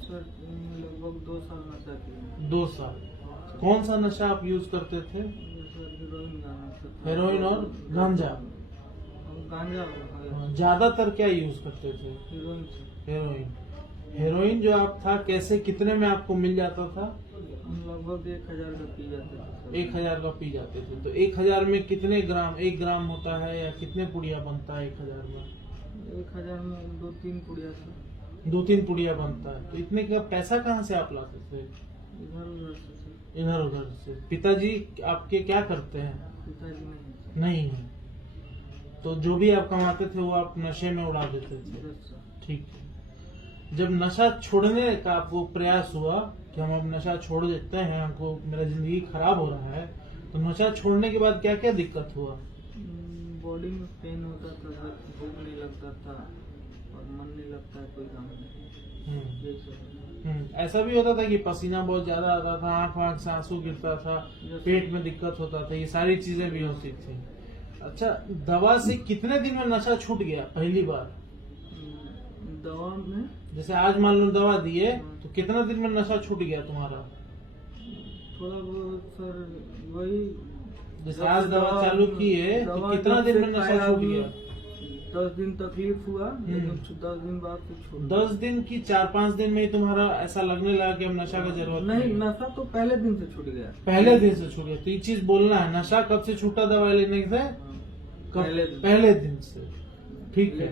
Sir लगभग 2 साल नशा किया। 2 साल। कौन सा नशा आप यूज करते थे? सर हेरोइन और गांजा। गांजा ज्यादातर क्या यूज करते थे? हीरोइन से। हेरोइन। हेरोइन जो आप था कैसे, कितने में आपको मिल जाता था? लगभग 1000 का पी जाते थे। 1000 का पी जाते थे। तो 1000 में कितने ग्राम, 1 ग्राम होता है या कितने पुड़िया बनता है 1000 में? 1000 में 2-3 पुड़िया था। 2-3 पुड़िया बनता है। तो इतने का पैसा कहाँ से आप लाते थे? इधर उधर से। इधर उधर से। पिताजी आपके क्या करते हैं? पिताजी नहीं है। तो जो भी आप कमाते थे वो आप नशे में उड़ा देते थे। नहीं। ठीक है। जब नशा छोड़ने का आपको प्रयास हुआ कि हम अब नशा छोड़ देते हैं, हमको मेरा जिंदगी खराब हो रहा है, तो नशा छोड़ने के बाद क्या क्या दिक्कत हुआ? बॉडी में पेन होता था, भूख नहीं लगता था और मन नहीं लगता है कोई काम में। ऐसा भी होता था कि पसीना बहुत ज्यादा आता था, आंख से आंसू गिरता था, पेट में दिक्कत होता था, ये सारी चीजें भी होती थी। अच्छा, दवा से कितने दिन में नशा छूट गया पहली बार? दवा में जैसे आज मान लो दवा दिए तो कितना दिन में नशा छूट गया तुम्हारा? थोड़ा बहुत सर वही, जैसे आज दवा चालू की है तो कितना दिन में नशा छूट गया? 10 दिन तकलीफ हुआ, लेकिन 10 दिन बाद से छूट। 10 दिन की 4-5 दिन में ही तुम्हारा ऐसा लगने लगा कि अब नशा का जरूरत नहीं, नशा तो पहले दिन से छूट गया। पहले दिन से छूट गया। तो ये चीज बोलना है, नशा कब से छूटा दवा लेने से? पहले दिन से। ठीक है।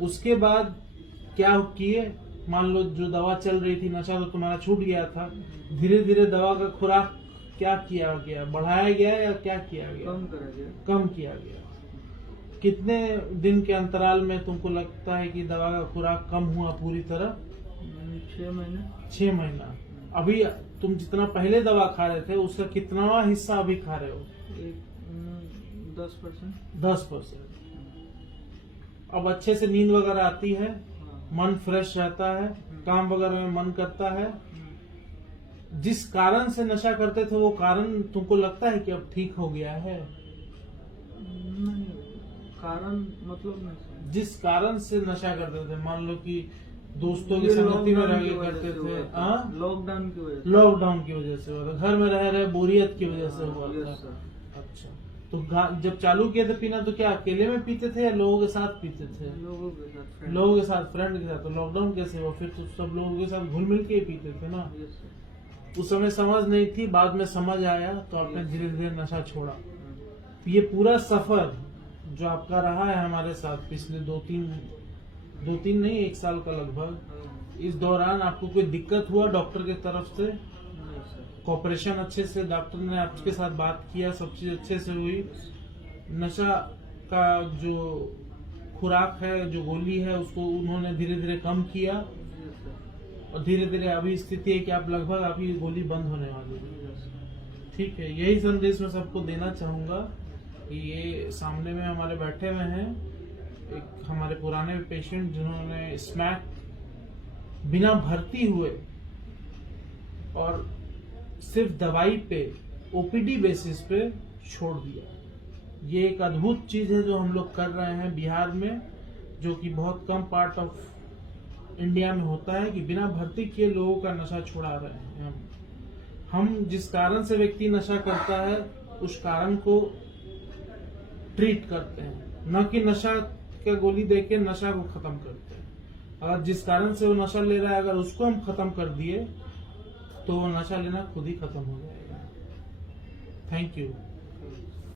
उसके बाद क्या किए? मान लो जो दवा चल रही थी, नशा तो तुम्हारा छूट गया था, धीरे धीरे दवा का खुराक क्या किया गया? बढ़ाया गया या क्या किया गया? कम किया गया। कितने दिन के अंतराल में तुमको लगता है कि दवा का खुराक कम हुआ पूरी तरह? 6 महीने। 6 महीना। अभी तुम जितना पहले दवा खा रहे थे उसका कितना हिस्सा अभी खा रहे हो? 10%। 10%। अब अच्छे से नींद वगैरह आती है? मन फ्रेश रहता है? काम वगैरह में मन करता है? जिस कारण से नशा करते थे वो कारण तुमको लगता है कि अब ठीक हो गया है? नहीं, कारण मतलब नहीं। जिस कारण से नशा करते थे, मान लो कि दोस्तों की संगति में रह करते थे, लॉकडाउन की वजह से हुआ था, घर में रह रहे बोरियत की वजह से हुआ था। अच्छा, तो जब चालू किए थे पीना तो क्या अकेले में पीते थे या लोगों के साथ पीते थे? लोगों के साथ, फ्रेंड के साथ। तो लॉकडाउन कैसे हुआ? फिर तो सब लोगों के साथ घुल मिल के ही पीते थे ना। उस समय समझ नहीं थी, बाद में समझ आया तो आपने धीरे धीरे नशा छोड़ा। ये पूरा सफर जो आपका रहा है हमारे साथ पिछले 2-3 नहीं 1 साल का लगभग, इस दौरान आपको कोई दिक्कत हुआ डॉक्टर की तरफ से? कॉपरेशन अच्छे से, डॉक्टर ने आपके साथ बात किया, सब चीज अच्छे से हुई? नशा का जो खुराक है, जो गोली है, उसको उन्होंने धीरे धीरे कम किया और धीरे धीरे अभी स्थिति है कि आप लगभग आपकी गोली बंद होने वाली है। ठीक है। यही संदेश मैं सबको देना चाहूंगा कि ये सामने में हमारे बैठे हुए हैं एक हमारे पुराने पेशेंट जिन्होंने स्मैक बिना भर्ती हुए और सिर्फ दवाई पे ओपीडी बेसिस पे छोड़ दिया। ये एक अद्भुत चीज है जो हम लोग कर रहे हैं बिहार में, जो कि बहुत कम पार्ट ऑफ इंडिया में होता है कि बिना भर्ती किए लोगों का नशा छुड़ा रहे हैं हम। जिस कारण से व्यक्ति नशा करता है उस कारण को ट्रीट करते हैं, न कि नशा का गोली देके नशा को खत्म करते हैं। अगर जिस कारण से वो नशा ले रहा है अगर उसको हम खत्म कर दिए तो वो नशा लेना खुद ही खत्म हो जाएगा। Thank you.